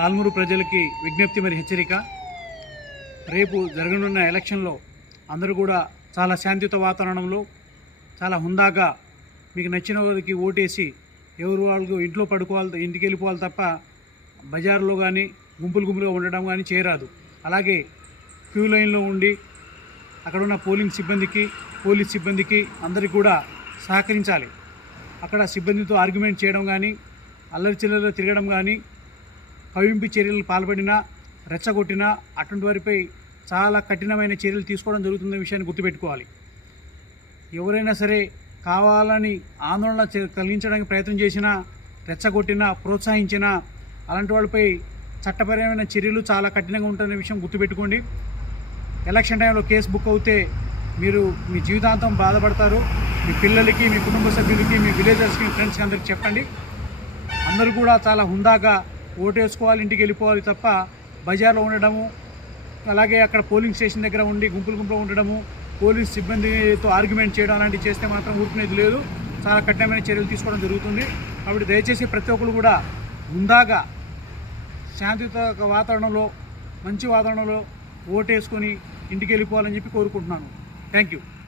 పాల్మూరు ప్రజలకి విజ్ఞప్తి మరి హెచ్చరిక. రేపు జరగనున్న ఎలక్షన్లో అందరూ కూడా చాలా శాంతియుత వాతావరణంలో చాలా హుందాగా మీకు నచ్చిన వారికి ఓటేసి ఎవరు వాళ్ళు ఇంట్లో పడుకోవాలి ఇంటికి వెళ్ళిపోవాలి తప్ప బజార్లో కానీ గుంపులు గుంపులుగా ఉండడం కానీ చేయరాదు. అలాగే క్యూ లైన్లో ఉండి అక్కడ ఉన్న పోలింగ్ సిబ్బందికి పోలీస్ సిబ్బందికి అందరికీ కూడా సహకరించాలి. అక్కడ సిబ్బందితో ఆర్గ్యుమెంట్ చేయడం కానీ అల్లరి చిల్లరలో తిరగడం కానీ కవింపు చర్యలు పాల్పడినా రెచ్చగొట్టినా అటువంటి వారిపై చాలా కఠినమైన చర్యలు తీసుకోవడం జరుగుతున్న విషయాన్ని గుర్తుపెట్టుకోవాలి. ఎవరైనా సరే కావాలని ఆందోళన కలిగించడానికి ప్రయత్నం చేసినా రెచ్చగొట్టినా ప్రోత్సహించినా అలాంటి వాళ్ళపై చట్టపరమైన చర్యలు చాలా కఠినంగా ఉంటున్న విషయం గుర్తుపెట్టుకోండి. ఎలక్షన్ టైంలో కేసు బుక్ అవుతే మీరు మీ జీవితాంతం బాధపడతారు. మీ పిల్లలకి మీ కుటుంబ సభ్యులకి మీ విలేజర్స్కి ఫ్రెండ్స్కి అందరికి చెప్పండి. అందరూ కూడా చాలా హుందాగా ఓటేసుకోవాలి ఇంటికి వెళ్ళిపోవాలి తప్ప బజార్లో ఉండడము అలాగే అక్కడ పోలింగ్ స్టేషన్ దగ్గర ఉండి గుంపులు గుంపులు ఉండడము పోలీస్ సిబ్బందితో ఆర్గ్యుమెంట్ చేయడం అలాంటివి చేస్తే మాత్రం ఊరుకునేది లేదు. చాలా కఠినమైన చర్యలు తీసుకోవడం జరుగుతుంది. కాబట్టి దయచేసి ప్రతి ఒక్కరు కూడా ముందాగా శాంతియుత వాతావరణంలో మంచి వాతావరణంలో ఓటేసుకొని ఇంటికి వెళ్ళిపోవాలని చెప్పి కోరుకుంటున్నాను. Thank you.